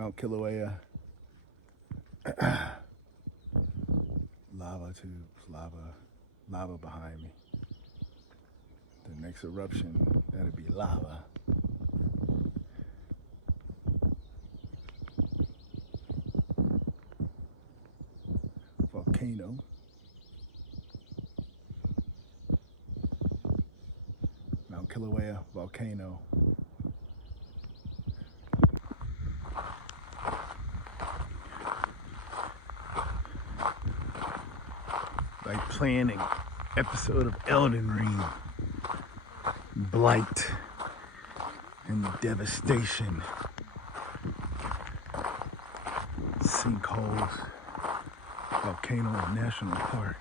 Mount Kilauea. Lava tubes, lava behind me. The next eruption, that'll be lava. Volcano. Mount Kilauea volcano. Like playing an episode of Elden Ring. Blight and devastation. Sinkholes. Volcano National Park.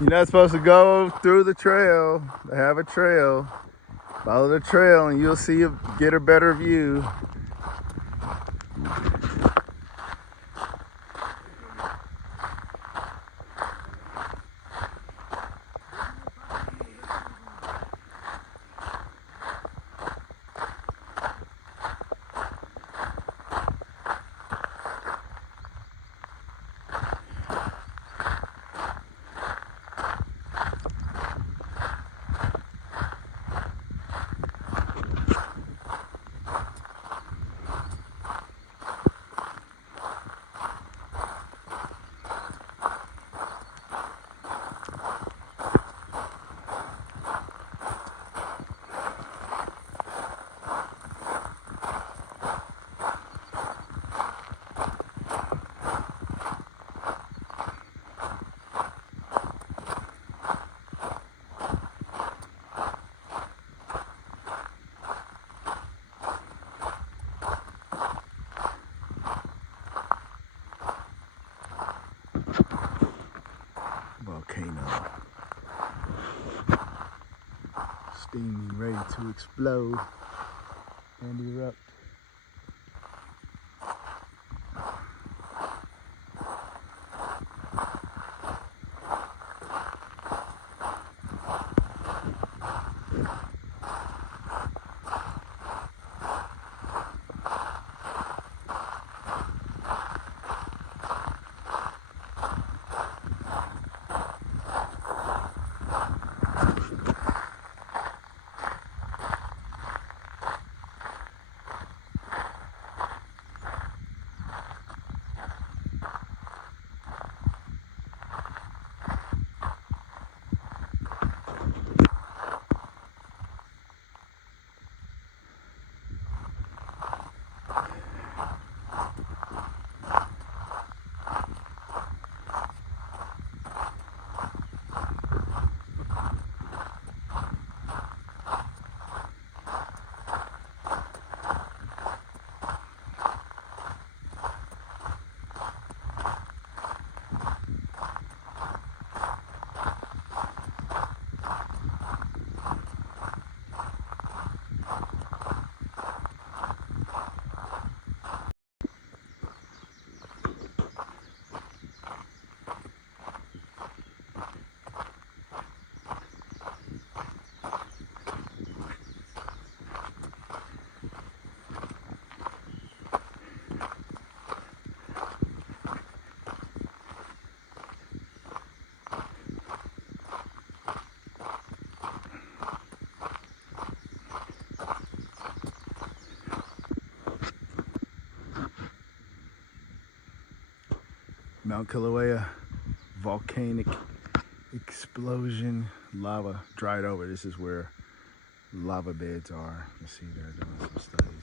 You're not supposed to go through the trail. They have a trail. Follow the trail and you'll see get a better view. Volcano. Steaming, ready to explode and erupt. Mount Kilauea, volcanic explosion, lava dried over. This is where lava beds are. You see they're doing some studies.